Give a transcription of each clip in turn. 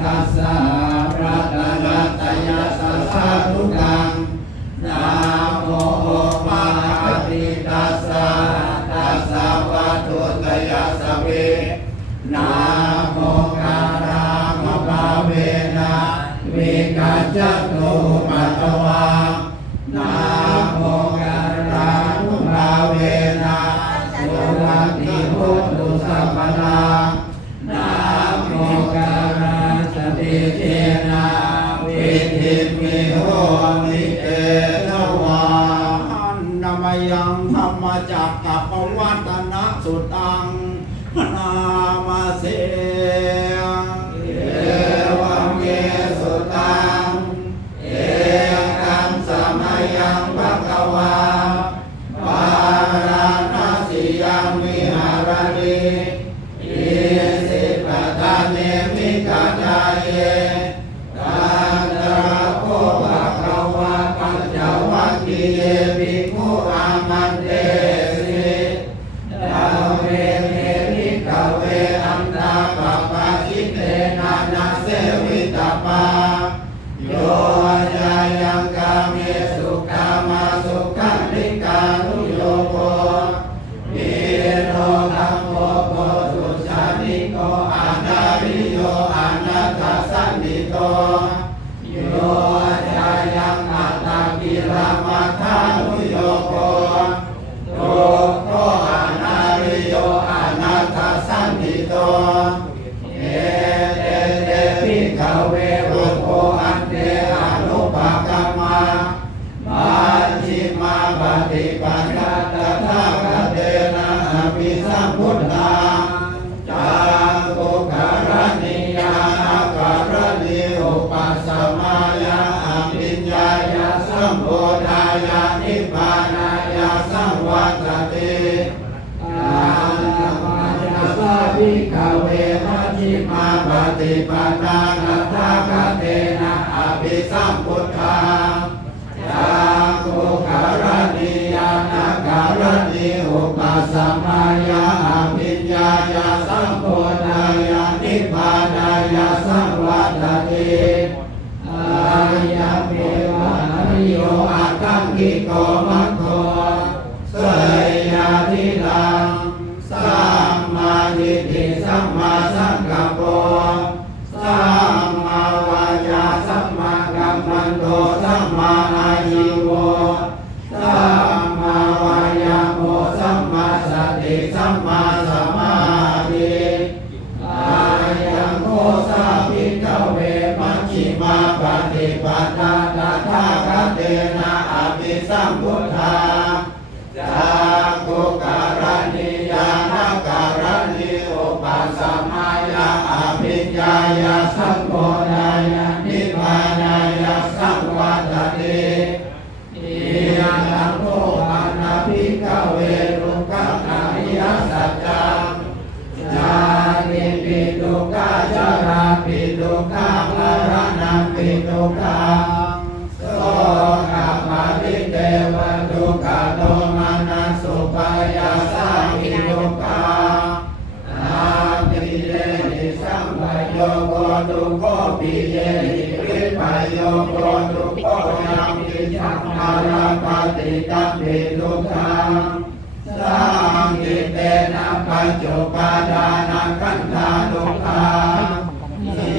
ตัสสะรัตนัตยาสัสสะทุกังนะโมมะหะติตัสสะตัสสะวัตถุตยาสเวนะโมการามะภาเวนะวิกัจจตุปัตตวานะโมการานุภาเวนะสุวัตติพุทธุสัพพะนะโมการาสติเจนะวิธิมิโหมิเอตวาอันนามยังธรรมจักกัปวัตนะสุตังนามาเสเอวังเยสุตังเอกังสมัยยังภควาปาราณสียังวิหารติอิสิปทานิมิกาจายเยตันตระโคภควาปัญจวัคคีเยภิกขุอามันเตสิดาเวเมริกาเวอันตาปะปะจิเตนะนะเสวิตาปาโยจายังกาเมสุกามาสุขันลิกานุโยโกนิโรธรรมโมโพสุชานิโกอานาริโยอนัตถสันติโตโยจายังอัตตากิรมัทธานุโยโกโลโกอานาริโยอนัตถสันติโตเอเตเตภิกขเวอุปโภอันเตอนุปกัมมามัชฌิมาปฏิปทาตถาคเตนะอภิสัมพุทธาจักขุการณิยานาการณิอุปัสสมายาอภิญญายาสัมโพธายานิพพานายาสังวัตติภิกขเวมัชฌิมาปฏิปทาตถาคเตนะอภิสัมพุทธาจักขุการณิยานาการณิอุปัสสมายาอภิญญายาสัมโพธายานิพพานายาสังวัตติอายะเมวะอริโยอาคังกิโกมัคโคเสยยาทิลังสัมมาทิฏฐิสัมมาสังกัปโปสัมมาวาจาสัมมากัมมันโตสัมมาอาชีวสัมมาวายาโมสัมมาสติสัมมาสมาธิอายังโคสาภิกขเวมัชฌิมาปฏิปทาตถาคเตนะอภิสัมพุทธาจักขุการณิยานาการณิอุปัสสมายาอภิญญายาสัมโพธายานิพพานายาสังวัตติอิยังโคปานาภิกขเวรุกังอริยสัจจังจาริปิทุกขาจาราปิทุกขามรณะปิทุกขังโสกปาริเตวะทุกขโทมานัสสุปายาสามิทุกขังอาปิเยหิสัมปโยโกทุกโขปิเยหิวิปโยโกทุกโขยังปิสังขาราปฏิตัมปิทุกขังสังกิเตนะปัจจุปาทานังขันธาทุกขังสี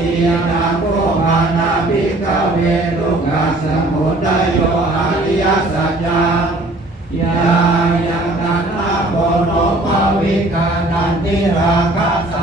นาโกมานาภิกขเวทุกขสมุทัยโยอริยสัจจังยายังนันนาโพโนภวิกานันติราคะสั